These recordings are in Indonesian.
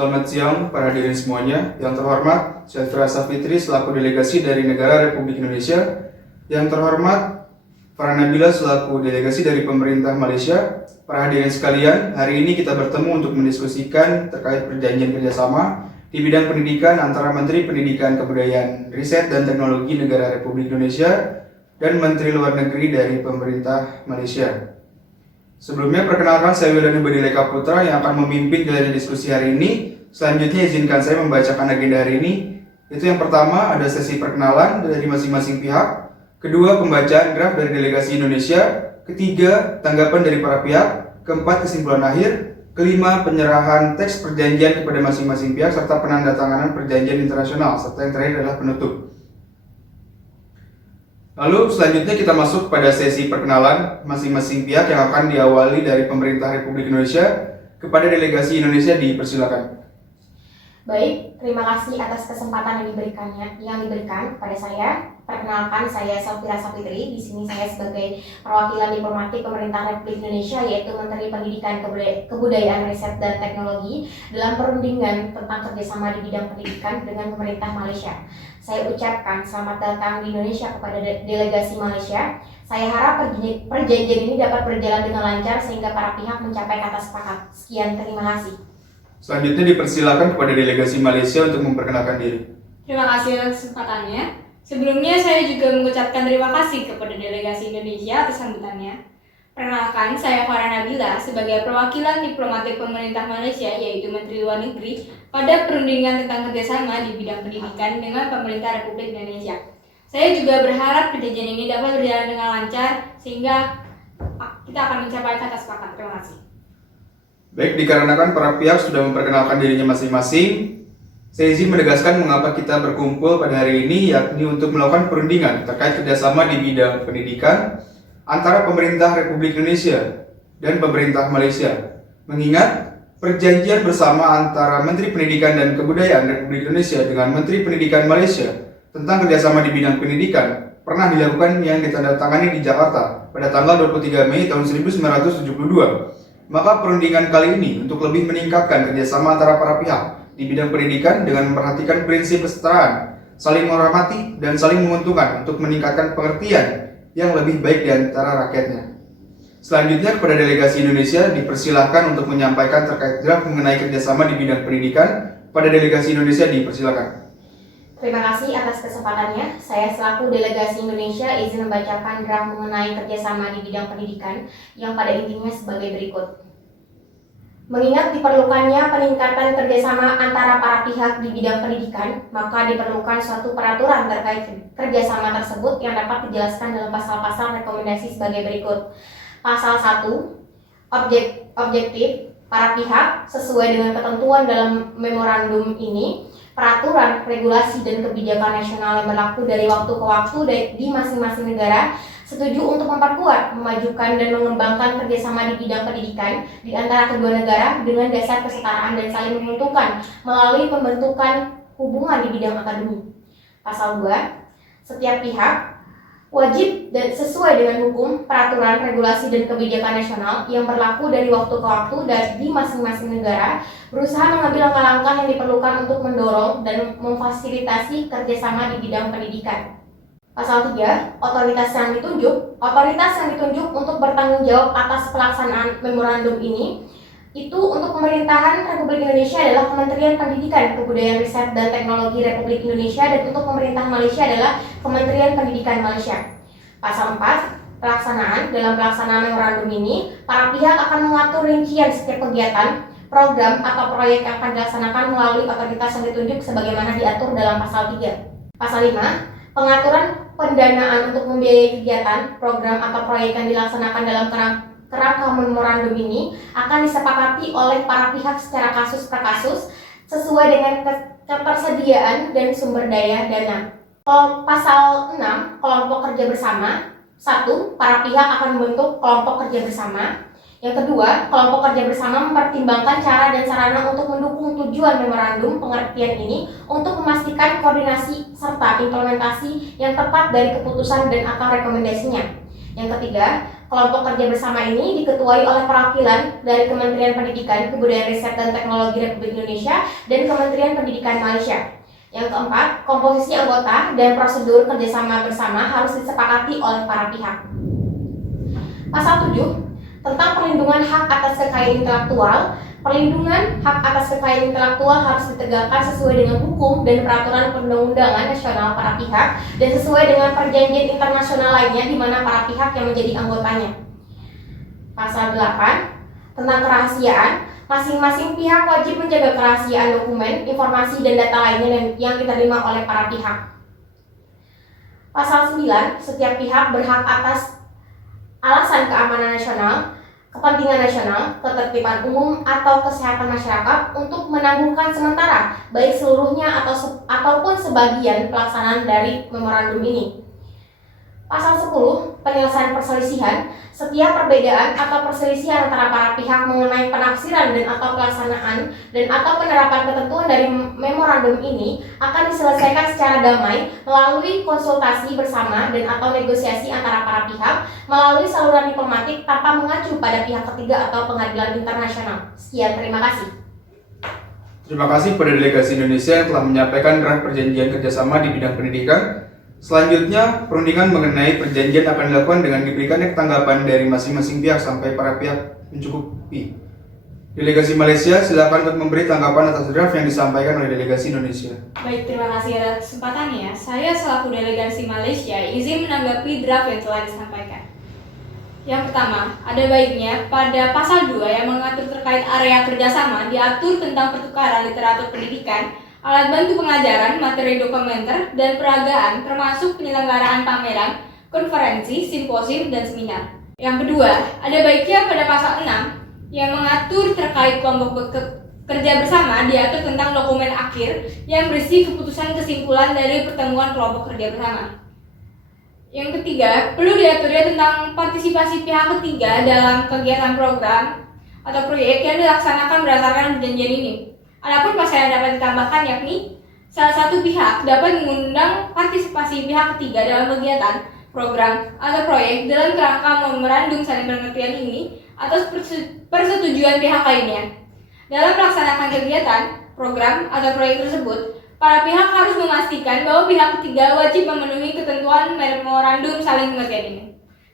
Selamat siang para hadirin semuanya. Yang terhormat, Syafira Safitri selaku delegasi dari negara Republik Indonesia. Yang terhormat, Farah Nabila selaku delegasi dari pemerintah Malaysia. Para hadirin sekalian, hari ini kita bertemu untuk mendiskusikan terkait perjanjian kerjasama di bidang pendidikan antara Menteri Pendidikan Kebudayaan, Riset dan Teknologi Negara Republik Indonesia dan Menteri Luar Negeri dari pemerintah Malaysia. Sebelumnya, perkenalkan saya Wildani Badileka Putra yang akan memimpin jalannya diskusi hari ini. Selanjutnya, izinkan saya membacakan agenda hari ini. Itu yang pertama, ada sesi perkenalan dari masing-masing pihak. Kedua, pembacaan draft dari delegasi Indonesia. Ketiga, tanggapan dari para pihak. Keempat, kesimpulan akhir. Kelima, penyerahan teks perjanjian kepada masing-masing pihak serta penandatanganan perjanjian internasional. Serta yang terakhir adalah penutup. Lalu selanjutnya kita masuk pada sesi perkenalan masing-masing pihak yang akan diawali dari pemerintah Republik Indonesia. Kepada delegasi Indonesia dipersilakan. Baik, terima kasih atas kesempatan yang diberikan kepada saya. Perkenalkan, saya Syafira Safitri. Di sini saya sebagai perwakilan diplomatik pemerintah Republik Indonesia, yaitu Menteri Pendidikan Kebudayaan, Riset dan Teknologi dalam perundingan tentang kerjasama di bidang pendidikan dengan pemerintah Malaysia. Saya ucapkan selamat datang di Indonesia kepada delegasi Malaysia. Saya harap perjanjian ini dapat berjalan dengan lancar sehingga para pihak mencapai kata sepakat. Sekian, terima kasih. Selanjutnya dipersilakan kepada delegasi Malaysia untuk memperkenalkan diri. Terima kasih atas kesempatannya. Sebelumnya saya juga mengucapkan terima kasih kepada delegasi Indonesia atas sambutannya. Perkenalkan, saya Farah Nabila sebagai perwakilan diplomatik pemerintah Malaysia, yaitu Menteri Luar Negeri, pada perundingan tentang kerjasama di bidang pendidikan dengan pemerintah Republik Indonesia. Saya juga berharap perjanjian ini dapat berjalan dengan lancar sehingga kita akan mencapai kata sepakat. Terima kasih. Baik, dikarenakan para pihak sudah memperkenalkan dirinya masing-masing, saya izin menegaskan mengapa kita berkumpul pada hari ini, yakni untuk melakukan perundingan terkait kerjasama di bidang pendidikan antara pemerintah Republik Indonesia dan pemerintah Malaysia. Mengingat perjanjian bersama antara Menteri Pendidikan dan Kebudayaan Republik Indonesia dengan Menteri Pendidikan Malaysia tentang kerjasama di bidang pendidikan pernah dilakukan yang ditandatangani di Jakarta pada tanggal 23 Mei tahun 1972. Maka perundingan kali ini untuk lebih meningkatkan kerjasama antara para pihak di bidang pendidikan dengan memperhatikan prinsip kesetaraan, saling menghormati, dan saling menguntungkan untuk meningkatkan pengertian yang lebih baik di antara rakyatnya. Selanjutnya kepada delegasi Indonesia dipersilakan untuk menyampaikan terkait draft mengenai kerjasama di bidang pendidikan. Pada delegasi Indonesia dipersilakan. Terima kasih atas kesempatannya. Saya selaku delegasi Indonesia izin membacakan draft mengenai kerjasama di bidang pendidikan yang pada intinya sebagai berikut. Mengingat diperlukannya peningkatan kerjasama antara para pihak di bidang pendidikan, maka diperlukan suatu peraturan terkait kerjasama tersebut yang dapat dijelaskan dalam pasal-pasal rekomendasi sebagai berikut. Pasal 1, objektif para pihak sesuai dengan ketentuan dalam memorandum ini, peraturan, regulasi, dan kebijakan nasional yang berlaku dari waktu ke waktu di masing-masing negara setuju untuk memperkuat, memajukan, dan mengembangkan kerjasama di bidang pendidikan di antara kedua negara dengan dasar kesetaraan dan saling menguntungkan melalui pembentukan hubungan di bidang akademik. Pasal 2, setiap pihak wajib dan sesuai dengan hukum, peraturan, regulasi, dan kebijakan nasional yang berlaku dari waktu ke waktu di masing-masing negara berusaha mengambil langkah-langkah yang diperlukan untuk mendorong dan memfasilitasi kerjasama di bidang pendidikan. Pasal 3, otoritas yang ditunjuk untuk bertanggung jawab atas pelaksanaan memorandum ini itu untuk pemerintahan Republik Indonesia adalah Kementerian Pendidikan, Kebudayaan, Riset dan Teknologi Republik Indonesia, dan untuk pemerintah Malaysia adalah Kementerian Pendidikan Malaysia. Pasal 4, pelaksanaan. Dalam pelaksanaan memorandum ini, para pihak akan mengatur rincian setiap kegiatan, program atau proyek yang akan dilaksanakan melalui otoritas yang ditunjuk sebagaimana diatur dalam pasal 3. Pasal 5, pengaturan pendanaan untuk membiayai kegiatan, program atau proyek yang dilaksanakan dalam kerangka memorandum ini akan disepakati oleh para pihak secara kasus per kasus sesuai dengan ketersediaan dan sumber daya dana. Pasal 6, kelompok kerja bersama. 1, para pihak akan membentuk kelompok kerja bersama. Yang kedua, kelompok kerja bersama mempertimbangkan cara dan sarana untuk mendukung tujuan memorandum pengertian ini untuk memastikan koordinasi serta implementasi yang tepat dari keputusan dan atau rekomendasinya. Yang ketiga, kelompok kerja bersama ini diketuai oleh perwakilan dari Kementerian Pendidikan, Kebudayaan Riset dan Teknologi Republik Indonesia dan Kementerian Pendidikan Malaysia. Yang keempat, komposisi anggota dan prosedur kerjasama bersama harus disepakati oleh para pihak. Pasal 7 tentang perlindungan hak atas kekayaan intelektual. Perlindungan hak atas kekayaan intelektual harus ditegakkan sesuai dengan hukum dan peraturan perundang-undangan nasional para pihak dan sesuai dengan perjanjian internasional lainnya di mana para pihak yang menjadi anggotanya. Pasal 8 tentang kerahasiaan. Masing-masing pihak wajib menjaga kerahasiaan dokumen, informasi, dan data lainnya yang diterima oleh para pihak. Pasal 9, setiap pihak berhak atas alasan keamanan nasional, kepentingan nasional, ketertiban umum, atau kesehatan masyarakat untuk menangguhkan sementara, baik seluruhnya ataupun sebagian pelaksanaan dari memorandum ini. Pasal 10, penyelesaian perselisihan. Setiap perbedaan atau perselisihan antara para pihak mengenai penafsiran dan atau pelaksanaan dan atau penerapan ketentuan dari memorandum ini akan diselesaikan secara damai melalui konsultasi bersama dan atau negosiasi antara para pihak melalui saluran diplomatik tanpa mengacu pada pihak ketiga atau pengadilan internasional. Sekian, terima kasih. Terima kasih kepada delegasi Indonesia yang telah menyampaikan draft perjanjian kerjasama di bidang pendidikan. Selanjutnya, perundingan mengenai perjanjian akan dilakukan dengan diberikannya tanggapan dari masing-masing pihak sampai para pihak mencukupi. Delegasi Malaysia, silakan untuk memberi tanggapan atas draft yang disampaikan oleh delegasi Indonesia. Baik, terima kasih atas kesempatannya. Saya selaku delegasi Malaysia izin menanggapi draft yang telah disampaikan. Yang pertama, ada baiknya pada pasal 2 yang mengatur terkait area kerjasama diatur tentang pertukaran literatur pendidikan, alat bantu pengajaran, materi dokumenter, dan peragaan termasuk penyelenggaraan pameran, konferensi, simposium, dan seminar. Yang kedua, ada baiknya pada pasal 6 yang mengatur terkait kelompok kerja bersama diatur tentang dokumen akhir yang berisi keputusan kesimpulan dari pertemuan kelompok kerja bersama. Yang ketiga, perlu diaturnya tentang partisipasi pihak ketiga dalam kegiatan program atau proyek yang dilaksanakan berdasarkan perjanjian ini. Adapun pasal yang dapat ditambahkan yakni salah satu pihak dapat mengundang partisipasi pihak ketiga dalam kegiatan, program, atau proyek dalam kerangka memorandum saling pengertian ini atas persetujuan pihak lainnya. Dalam melaksanakan kegiatan, program, atau proyek tersebut, para pihak harus memastikan bahwa pihak ketiga wajib memenuhi ketentuan memorandum saling pengertian ini.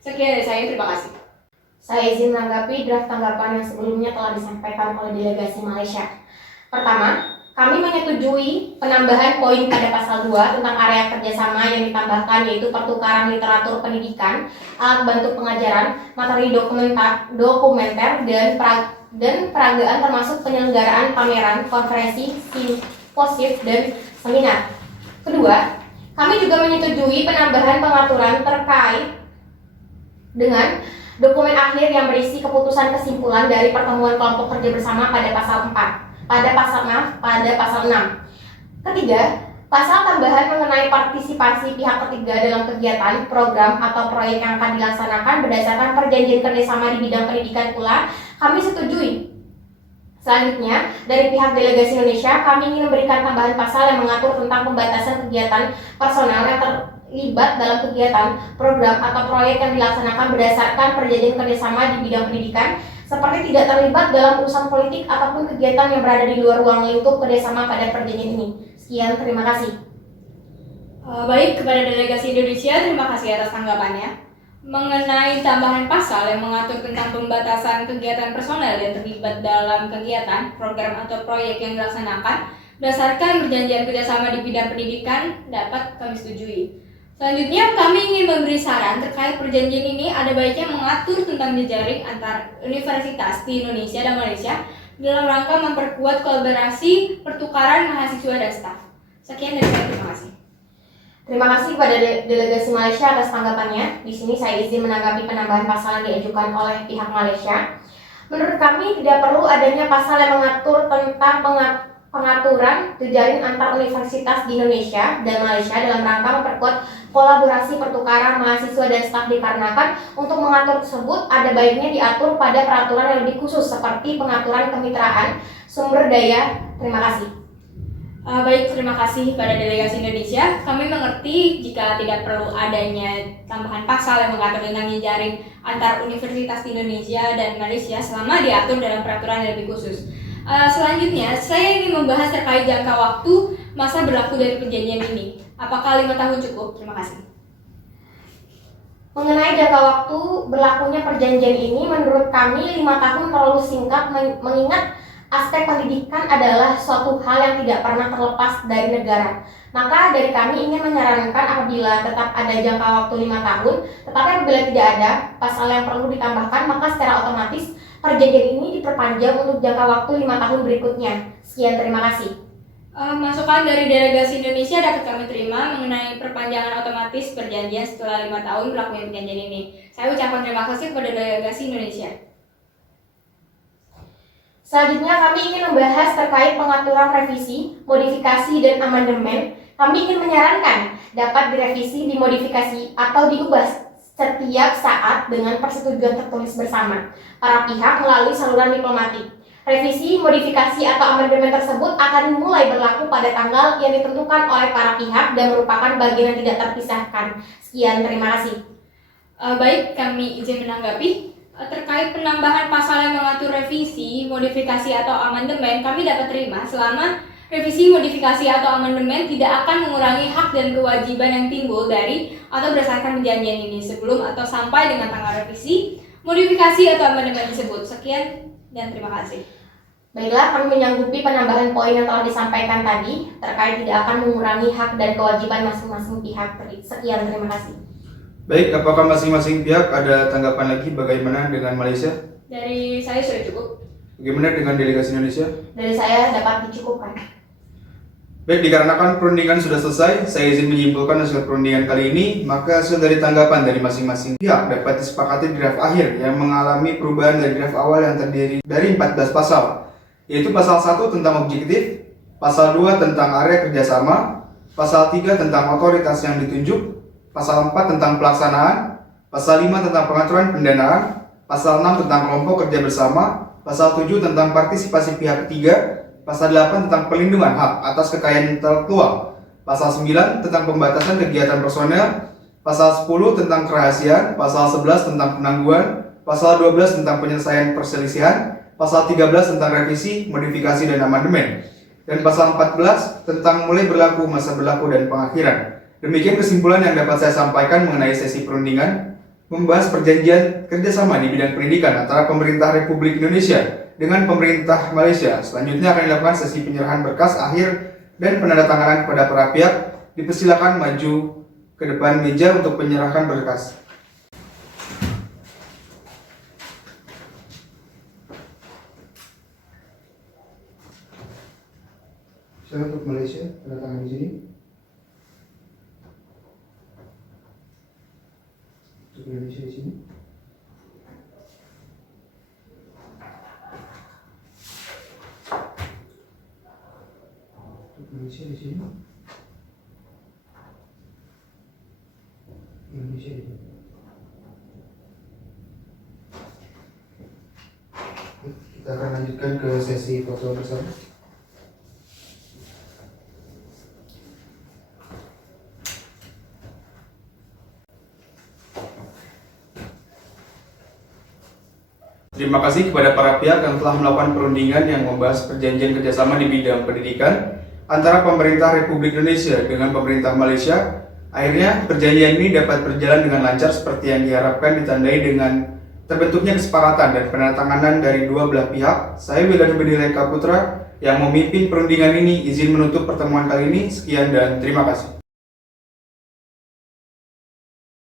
Sekian dari saya, terima kasih. Saya izin menanggapi draft tanggapan yang sebelumnya telah disampaikan oleh delegasi Malaysia. Pertama, kami menyetujui penambahan poin pada pasal 2 tentang area kerjasama yang ditambahkan, yaitu pertukaran literatur pendidikan, alat bantu pengajaran, materi dokumenter, dan peragaan termasuk penyelenggaraan pameran, konferensi, simposium, dan seminar. Kedua, kami juga menyetujui penambahan pengaturan terkait dengan dokumen akhir yang berisi keputusan kesimpulan dari pertemuan kelompok kerja bersama pada pasal 4. Pada pasal 6. Ketiga, pasal tambahan mengenai partisipasi pihak ketiga dalam kegiatan, program, atau proyek yang akan dilaksanakan berdasarkan perjanjian kerjasama di bidang pendidikan pula kami setujui. Selanjutnya, dari pihak delegasi Indonesia, kami ingin memberikan tambahan pasal yang mengatur tentang pembatasan kegiatan personal yang terlibat dalam kegiatan, program, atau proyek yang dilaksanakan berdasarkan perjanjian kerjasama di bidang pendidikan, seperti tidak terlibat dalam urusan politik ataupun kegiatan yang berada di luar ruang lingkup kerjasama pada perjanjian ini. Sekian, terima kasih. Baik, kepada delegasi Indonesia, terima kasih atas tanggapannya. Mengenai tambahan pasal yang mengatur tentang pembatasan kegiatan personel yang terlibat dalam kegiatan, program, atau proyek yang dilaksanakan berdasarkan perjanjian kerjasama di bidang pendidikan dapat kami setujui. Selanjutnya, kami ingin memberi saran terkait perjanjian ini ada baiknya mengatur tentang jejaring antar universitas di Indonesia dan Malaysia dalam rangka memperkuat kolaborasi pertukaran mahasiswa dan staf. Sekian dari saya, terima kasih. Terima kasih kepada delegasi Malaysia atas tanggapannya. Di sini saya izin menanggapi penambahan pasal yang diajukan oleh pihak Malaysia. Menurut kami tidak perlu adanya pasal yang mengatur tentang pengaturan jejaring antar universitas di Indonesia dan Malaysia dalam rangka memperkuat kolaborasi pertukaran mahasiswa dan staf dikarenakan untuk mengatur tersebut ada baiknya diatur pada peraturan yang lebih khusus seperti pengaturan kemitraan sumber daya. Terima kasih. Baik, terima kasih pada delegasi Indonesia. Kami mengerti jika tidak perlu adanya tambahan pasal yang mengatur tentang jejaring antar universitas di Indonesia dan Malaysia selama diatur dalam peraturan yang lebih khusus. Selanjutnya, saya ingin membahas terkait jangka waktu masa berlaku dari perjanjian ini. Apakah 5 tahun cukup? Terima kasih. Mengenai jangka waktu berlakunya perjanjian ini, menurut kami 5 tahun terlalu singkat mengingat aspek pendidikan adalah suatu hal yang tidak pernah terlepas dari negara. Maka dari kami ingin menyarankan apabila tetap ada jangka waktu 5 tahun, tetapi apabila tidak ada pasal yang perlu ditambahkan, maka secara otomatis perjanjian ini diperpanjang untuk jangka waktu 5 tahun berikutnya. Sekian, terima kasih. Masukan dari delegasi Indonesia dapat kami terima mengenai perpanjangan otomatis perjanjian setelah 5 tahun berlakunya perjanjian ini. Saya ucapkan terima kasih kepada delegasi Indonesia. Selanjutnya kami ingin membahas terkait pengaturan revisi, modifikasi, dan amandemen. Kami ingin menyarankan dapat direvisi, dimodifikasi, atau diubah setiap saat dengan persetujuan tertulis bersama para pihak melalui saluran diplomatik. Revisi, modifikasi, atau amandemen tersebut akan mulai berlaku pada tanggal yang ditentukan oleh para pihak dan merupakan bagian yang tidak terpisahkan. Sekian, terima kasih. Baik, kami izin menanggapi. Terkait penambahan pasal yang mengatur revisi, modifikasi, atau amandemen, kami dapat terima selama revisi, modifikasi, atau amandemen tidak akan mengurangi hak dan kewajiban yang timbul dari atau berdasarkan perjanjian ini sebelum atau sampai dengan tanggal revisi, modifikasi, atau amandemen tersebut. Sekian dan terima kasih. Baiklah, kami menyanggupi penambahan poin yang telah disampaikan tadi terkait tidak akan mengurangi hak dan kewajiban masing-masing pihak. Sekian, terima kasih. Baik, apakah masing-masing pihak ada tanggapan lagi bagaimana dengan Malaysia? Dari saya sudah cukup. Bagaimana dengan delegasi Indonesia? Dari saya dapat dicukupkan. Baik, dikarenakan perundingan sudah selesai, saya izin menyimpulkan hasil perundingan kali ini, maka hasil dari tanggapan dari masing-masing pihak dapat disepakati di draft akhir yang mengalami perubahan dari draft awal yang terdiri dari 14 pasal, yaitu pasal 1 tentang objektif, pasal 2 tentang area kerjasama, pasal 3 tentang otoritas yang ditunjuk, pasal 4 tentang pelaksanaan, pasal 5 tentang pengaturan pendanaan, pasal 6 tentang kelompok kerja bersama, pasal 7 tentang partisipasi pihak ketiga, pasal 8 tentang pelindungan hak atas kekayaan intelektual, pasal 9 tentang pembatasan kegiatan personel, pasal 10 tentang kerahasiaan, pasal 11 tentang penangguhan, pasal 12 tentang penyelesaian perselisihan, pasal 13 tentang revisi, modifikasi, dan amandemen, dan pasal 14 tentang mulai berlaku, masa berlaku, dan pengakhiran. Demikian kesimpulan yang dapat saya sampaikan mengenai sesi perundingan membahas perjanjian kerjasama di bidang pendidikan antara pemerintah Republik Indonesia dengan pemerintah Malaysia. Selanjutnya akan dilakukan sesi penyerahan berkas akhir dan penandatanganan kepada para pihak. Dipersilakan maju ke depan meja untuk penyerahan berkas. Silakan untuk Malaysia, tanda tangan di sini. Untuk Indonesia di sini. Untuk Indonesia di sini. Indonesia di sini. Kita akan lanjutkan ke sesi foto bersama. Terima kasih kepada para pihak yang telah melakukan perundingan yang membahas perjanjian kerjasama di bidang pendidikan antara pemerintah Republik Indonesia dengan pemerintah Malaysia. Akhirnya perjanjian ini dapat berjalan dengan lancar seperti yang diharapkan, ditandai dengan terbentuknya kesepakatan dan penandatanganan dari dua belah pihak. Saya Wildan Bedi Leka Putra yang memimpin perundingan ini izin menutup pertemuan kali ini. Sekian dan terima kasih.